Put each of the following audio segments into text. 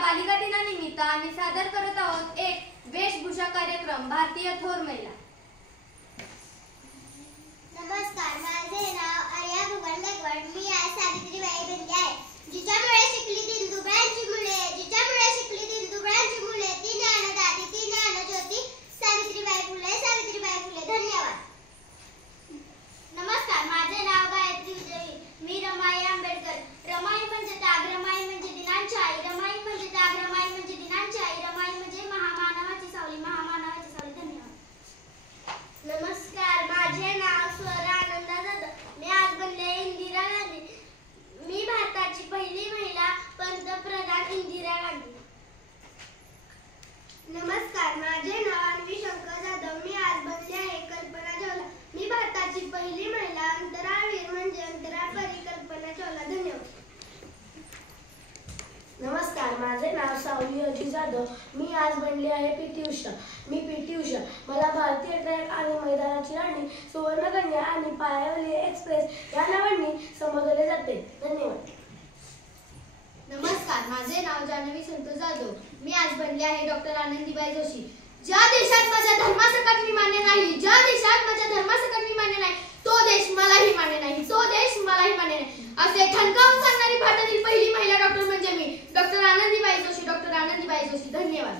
बालिका दिनानिमित्त आम्ही सादर करत आहोत एक वेशभूषा कार्यक्रम भारतीय थोर महिला। नमस्कार, माझे नाव आर्या भगवान गायकवाड। मी आज सावित्रीबाई बनली आहे। जिच्यामुळे शिकली दिनदुबळ्यांची मुले, जिच्यामुळे शिकली दिनदुबळ्यांची मुले, ती ज्ञानदाती, ती ज्ञानज्योती, सावित्रीबाई फुले, सावित्रीबाई फुले। धन्यवाद। नमस्कार, माझे नाव गायत्री विजयी। मी रमाई आंबेडकर। रमाई म्हणजे त्याग, रमाई म्हणजे दिनांची आई, रमाई म्हणजे त्याग, रमाई म्हणजे दिनांची आई, रमाई म्हणजे महामानवाची सावली, महामानवाची सावली। धन्यवाद। नमस्कार, माझे नाव स्वरा आनंदा जाधव। मी आज बनले इंदिरा गांधी। मी भारताची पहिली महिला पंतप्रधान इंदिरा गांधी। नमस्कार, माझे नाव अन्वी शंकर जाधव। मी आज बनले आहे कल्पना चावला। मी भारताची पहिली महिला अंतराळवीर म्हणजे अंतराळपरी कल्पना चावला। धन्यवाद। नमस्कार, माझे नाव सावली अजी जाधव। मी आज बनले आहे पी.टी. उषा। मी पी.टी. उषा। मला भारतीय ट्रॅक आणि मैदानाची राणी, सुवर्णकन्या आणि पायावली एक्सप्रेस या नावांनी संबोधले जाते। धन्यवाद। नमस्कार, माझे नाव जान्हवी संतोष जाधव। मी आज बनले आहे डॉक्टर आनंदीबाई जोशी। ज्या देशात माझ्या धर्मासकट मी मान्य नाही, ज्या देशात माझ्या धर्मासकट मी मान्य नाही, तो देश मलाही मान्य नाही, तो देश मलाही मान्य नाही, असे ठणकावून सांगणारी भारतातील पहिली महिला डॉक्टर म्हणजे मी, डॉक्टर आनंदीबाई जोशी, डॉक्टर आनंदीबाई जोशी। धन्यवाद।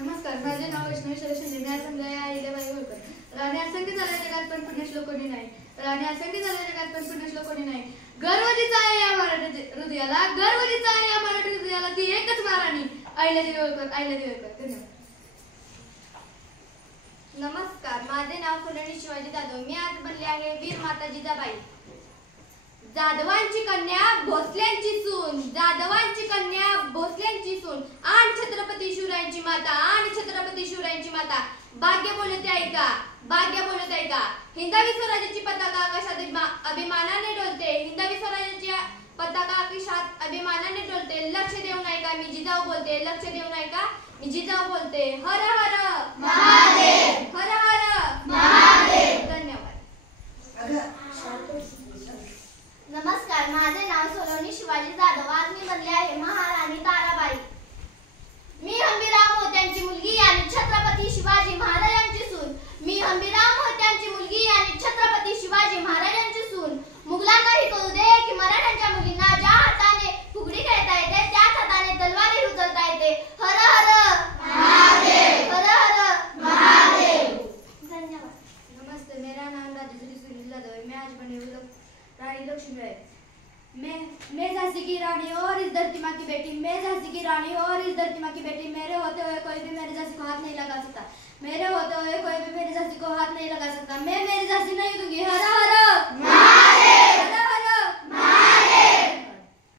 नमस्कार, माझे नाव वैष्णवी शरद शिंदे। मी आज बनले आहे अहिल्याबाई होळकर। राणी असंख्य झाल्या जगात पण पुण्यश्लोक कोणी नाही, राणी असंख्य झाल्या जगात पण पुण्यश्लोक कोणी नाही। गर्वजीचा आहे या मराठी हृदयाला, गर्वजीचा आहे या मराठी हृदयाला, ती एकच महाराणी अहिल्यादेवी होळकर, अहिल्यादेवी होळकर। धन्यवाद। नमस्कार, माझे नाव सोनली शिवाजी जाधव। मी आज बनले आहे वीर माता जिजाबाई। जाधवांची कन्या भोसल्यांची सून, जाधवांची कन्या भोसल्यांची सून, आणि छत्रपती शिवरायांची माता, आणि छत्रपती शिवरायांची माता। भाग्य बोलते ऐका, भाग्य बोलते ऐका। हिंदवी स्वराज्याची पताका आकाशात अभिमानाने डोलते, हिंदवी स्वराज्याची पताका आकाशात अभिमानाने डोलते। लक्ष देऊन ऐका, मी जिजाऊ बोलते, लक्ष देऊन ऐका, मी जिजाऊ बोलते। हर हर महादेव, हर हर महादेव। धन्यवाद। नमस्कार, माझे नाव सोनली शिवाजी जाधव। आज मी बनले आहे महाराणी ताराबाई। मी हंबीरराव मोत्यांची मुलगी आणि छत्रपती शिवाजी महाराजांची सून, मी हंबीरराव मोत्यांची मुलगी आणि छत्रपती शिवाजी महाराजांची सून। मुघलांना ही कळू दे की मराठ्यांच्या मुलींना ज्या हाताने फुगडी खेळता येते, त्याच हाताने तलवारी उचलता येते। हर हर महादेव, हर हर महादेव। धन्यवाद। नमस्ते, मेरा नाम राजेश्वरी सुनील जाधव है। मैं आज बने हुए रानी लक्ष्मी है। मैं झांसी की रानी और इस धरती माँ की बेटी, मैं झांसी की रानी और इस धरती माँ की बेटी। मेरे होते हुए कोई भी मेरी झांसी को हाथ नहीं लगा सकता, मेरे होते हुए कोई भी मेरी झांसी को हाथ नहीं लगा सकता। मैं मेरी झांसी नहीं दूंगी। हर